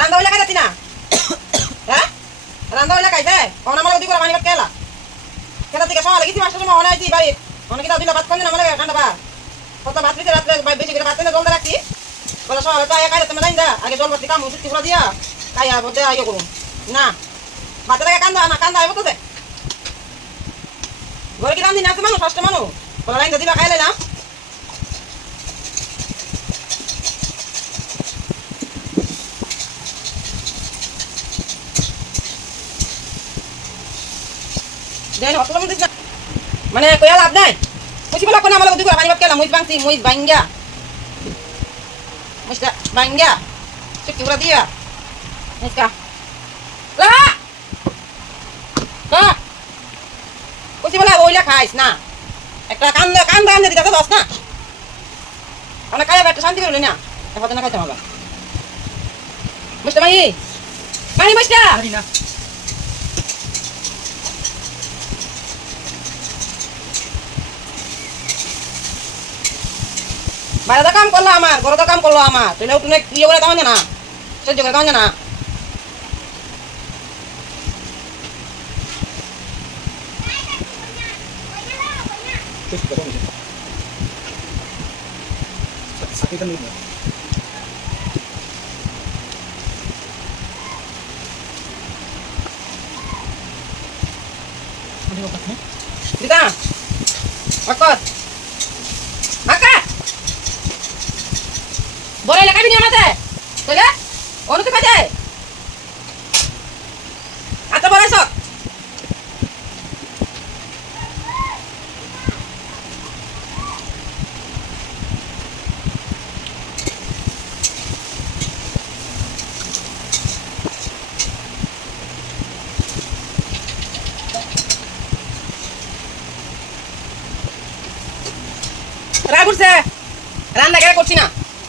রান্দা হইলে খাইতে না? হ্যাঁ? রান্দা হইলে খাইতে অন আমার ওদি করে পানি ভাত খেলা? খেলা থেকে সকালে গেছি মাস্টার সময় অনেক আইছি বাড়ি অনেক দিলা দিলা ভাত খান না মানে ঠান্ডা ভাত কত ভাত দিতে রাত্রে? বেশি করে ভাত না জল রাখছি। বলে সকালে তো আগে খাইলে তুমি জানি দা আগে জল ভর্তি কাম সুতি ফুলা দিয়া। খাইয়া বলতে ইয়ে করুন না। ভাতের আগে কান্দা, না কান্দা আইব তো ঘরে কি রান্ধি না আছে মানুষ ফার্স্টে মানুষ। বলে লাইন দিবা খাইলে না। মানে কইয়া লাভ নাই। মুছি বলা কোন আমার করে পানি ভাত কেলা মুই বাংছি মুই বাঙ্গা মুইটা বাঙ্গা চুক্তি পুরা দিয়া। মুইকা লা! কা মুছি বলা ওইলা খাইস, না। একটা কান্দ কান্দ আনতে দিতে দশ না। অনেক খাইয়া একটা শান্তি করলি না। এখন না খাইতে হবে। মুস্তা মাই মাই মুস্তা না। বাইরে কাম করল আমার ঘরে কাম করল আমার তুই উঠুনে ইয়ে করে কাম না সহ্য করে কাম না ঠিক কথা বলেছেন সাকিটা নিয়ে নাও। আমি ওখানে হ্যাঁ? দিদা অকত মাকা বলে লাগাবি না মাতে তোলে অনুকে বাজে আচ্ছা বলাইছ রাগ উঠছে। রান্না কেন করছি না?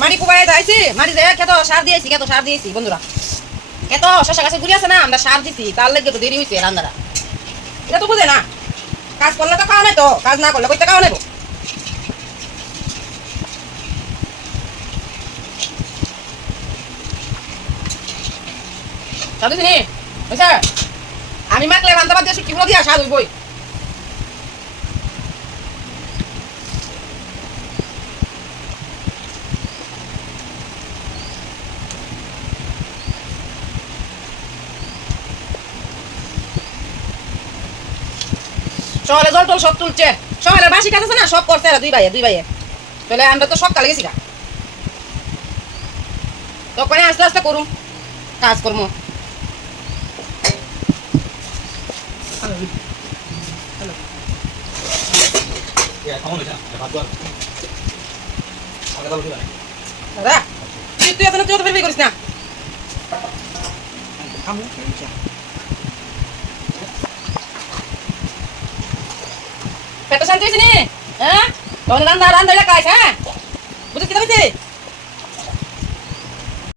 মাটি কুবাই যাইছি মাটি যাই খেত, সার দিয়েছি, খেত, সার দিয়েছি, বন্ধুরা। খেত, শশা গাছে ঘুরি আছে না, আমরা সার দিছি, তার লেগে তো দেরি হয়েছে রান্নারা এটা তো বুঝে না। কাজ করলে তো খাওয়া নাই তো কাজ না করলে কইতে খাওয়া নাই চিনি আমি মাকলে রান্না বাদ দিয়ে কি হলো দিয়া স্বাদ হইবই। সকালে জল টল সব তুলছে। সকালে বাসি কাজ আছে না, সব করছে দুই ভাইয়ে দুই ভাইয়ে। তাহলে আমরা তো সকালে গেছি গা। তখন আস্তে আস্তে করুম, কাজ করব না দাদা, তুই তুই এখন তুই তো বের করিস না। খামু পেট শান্তি হয়েছে নি হ্যাঁ তখন রান্দা রান্দা এটা খাইছ হ্যাঁ বুঝছিস কি হয়েছে